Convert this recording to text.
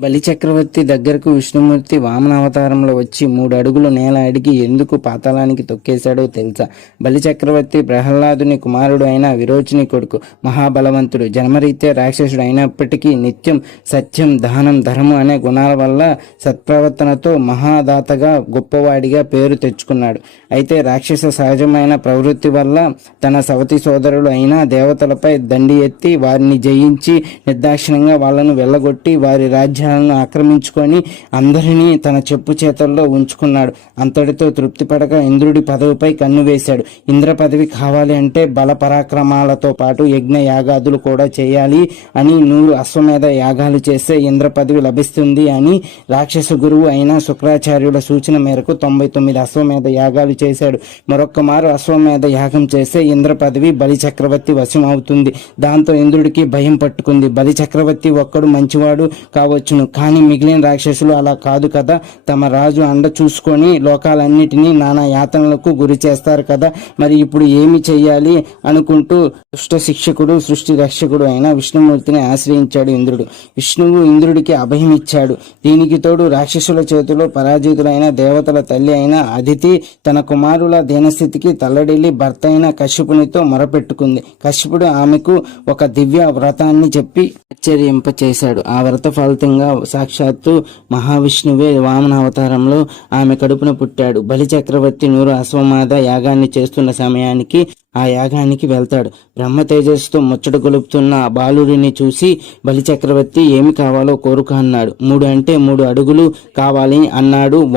బలి చక్రవర్తి దగ్గరకు విష్ణుమూర్తి వామన అవతారంలో వచ్చి మూడు అడుగులు నేల అడిగి ఎందుకు పాతాళానికి తొక్కేశాడో తెలుసా? బలి చక్రవర్తి ప్రహ్లాదుని కుమారుడు అయిన విరోచిని కొడుకు మహాబలవంతుడు జన్మరీత్యా రాక్షసుడు అయినప్పటికీ నిత్యం సత్యం దానం ధర్మం అనే గుణాల వల్ల సత్ప్రవర్తనతో మహాదాతగా గొప్పవాడిగా పేరు తెచ్చుకున్నాడు. అయితే రాక్షస సహజమైన ప్రవృత్తి వల్ల తన సవతి సోదరులు అయిన దేవతలపై దండి ఎత్తి వారిని జయించి నిర్దాక్షిణంగా వాళ్ళను వెళ్ళగొట్టి వారి రాజ్యాలను ఆక్రమించుకొని అందరినీ తన చెప్పు చేతల్లో ఉంచుకున్నాడు. అంతటితో తృప్తి పడక ఇంద్రుడి పదవిపై కన్ను వేశాడు. ఇంద్ర పదవి కావాలి అంటే బల పరాక్రమాలతో పాటు యజ్ఞ యాగాదులు కూడా చేయాలి అని నూరు అశ్వమేధ యాగాలు చేస్తే ఇంద్ర పదవి లభిస్తుంది అని రాక్షస గురువు అయిన శుక్రాచార్యుల సూచన మేరకు తొంభై తొమ్మిది అశ్వమేధ యాగాలు చేశాడు. మరొక్క మారు అశ్వమేధ యాగం చేస్తే ఇంద్ర పదవి బలి చక్రవర్తి వశం అవుతుంది దాంతో ఇంద్రుడికి భయం పట్టుకుంది. బలి చక్రవర్తి ఒక్కడు మంచివాడు కావచ్చు రాక్షసును కానీ మిగిలిన రాక్షసులు అలా కాదు కదా. తమ రాజు అండ చూసుకొని లోకాలన్నిటినీ నానా యాతనలకు గురి చేస్తారు కదా. మరి ఇప్పుడు ఏమి చెయ్యాలి అనుకుంటూ దుష్ట శిక్షకుడు సృష్టి రక్షకుడు అయిన విష్ణుమూర్తిని ఆశ్రయించాడు ఇంద్రుడు. విష్ణువు ఇంద్రుడికి అభయం ఇచ్చాడు. దీనికి తోడు రాక్షసుల చేతిలో పరాజితులైన దేవతల తల్లి అయిన అదితి తన కుమారుల దీనస్థితికి తల్లడిల్లి భర్త అయిన కశ్యపునితో మొరపెట్టుకుంది. కశ్యపుడు ఆమెకు ఒక దివ్య వ్రతాన్ని చెప్పి ఆశ్చర్యింపచేశాడు. ఆ వ్రత ఫలితంగా సాక్షాత్తు మహావిష్ణువే వామన అవతారంలో ఆమె కడుపున పుట్టాడు. బలి చక్రవర్తి నూరు అశ్వమాధ యాగాన్ని చేస్తున్న సమయానికి ఆ యాగానికి వెళ్తాడు. బ్రహ్మ తేజస్సుతో ముచ్చట గొలుపుతున్న ఆ బాలుడిని చూసి బలి చక్రవర్తి ఏమి కావాలో కోరుక అన్నాడు. మూడు అంటే మూడు అడుగులు కావాలి అన్నాడు